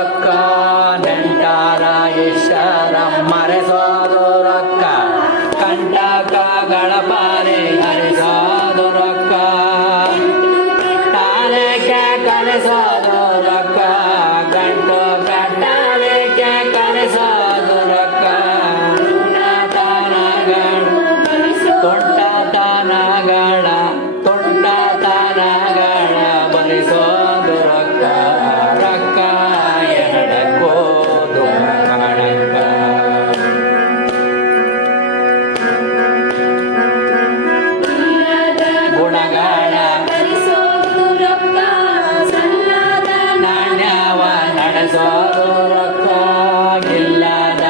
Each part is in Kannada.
ರೊಕ್ಕ ನೆಂಟಾರ ಈಶ್ವರ ಮರೆಸೋದು ರೊಕ್ಕ ಕಂಟಕಗಳ ಪಾರಿ ಹರಿಸೋದು ರೊಕ್ಕ ತಾಲಕ್ಕೆ ಕಲಿಸೋದು ರೊಕ್ಕ ಗಂಟು ಕಟ್ಟಲಿಕ್ಕೆ ಕಲಿಸೋದು ರೊಕ್ಕ ತುಂಟತನಗಳ ಬರಿಸೋದು ರೊಕ್ಕ ರೊಕ್ಕ ಎರಡಕ್ಕೂ ದುಃಖ ಗುಣಗಳ ನಾಣ್ಯವ ನಡೆಸೋದು ರೊಕ್ಕ ಇಲ್ಲದ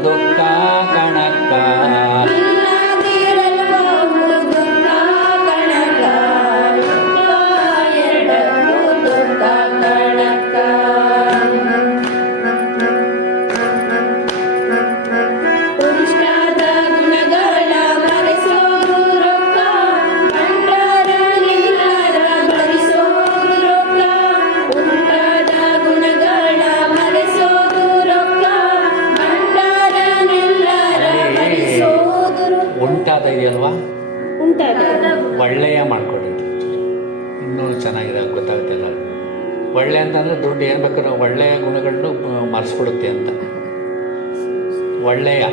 ದುಃಖ ಕಣಕ್ಕ ಉಂಟಾದ ಇದೆಯಲ್ವಾ ಒಳ್ಳೆಯ ಮಾಡ್ಕೊಳ್ಳಿ ಇನ್ನೂ ಚೆನ್ನಾಗಿದೆ ಗೊತ್ತಾಗುತ್ತಿಲ್ಲ ಒಳ್ಳೆ ಅಂತಂದರೆ ದುಡ್ಡು ಏನು ಬೇಕಾದ್ರೆ ಒಳ್ಳೆಯ ಗುಣಗಳನ್ನು ಮರೆಸ್ಬಿಡುತ್ತೆ ಅಂತ ಒಳ್ಳೆಯ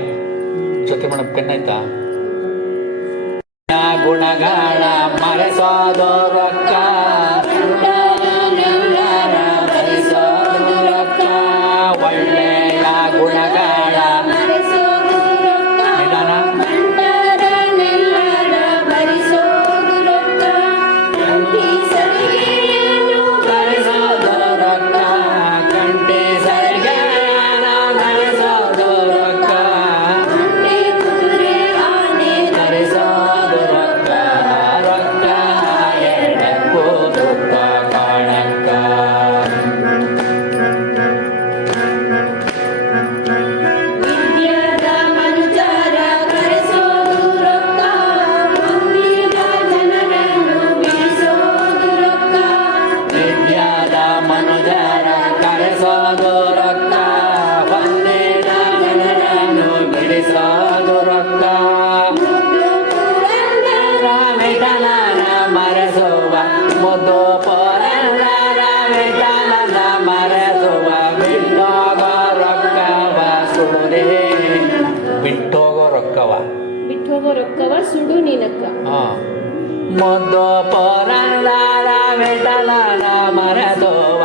ಜೊತೆ ಮೇಡಮ್ ಪೆನ್ನಾಯ್ತಾ ಗುಣಗಳ ಮರೆಸೋದು ರೊಕ್ಕ ಒಳ್ಳೆಯ ಗುಣಗಳ ಮುದ್ದು ಪೊರಲ್ಲ ವಿಠಲನ ಮರೆಸುವ ಬಿಟ್ಟೋಗೋ ರೊಕ್ಕವ ಸುಡುದೇ ಬಿಟ್ಟೋಗೋ ರೊಕ್ಕವ ಸುಡು ನಿನಕ್ಕ ಮುದ್ದು ಪೊರಲ್ಲ ವಿಠಲನ ಮರೆಸುವ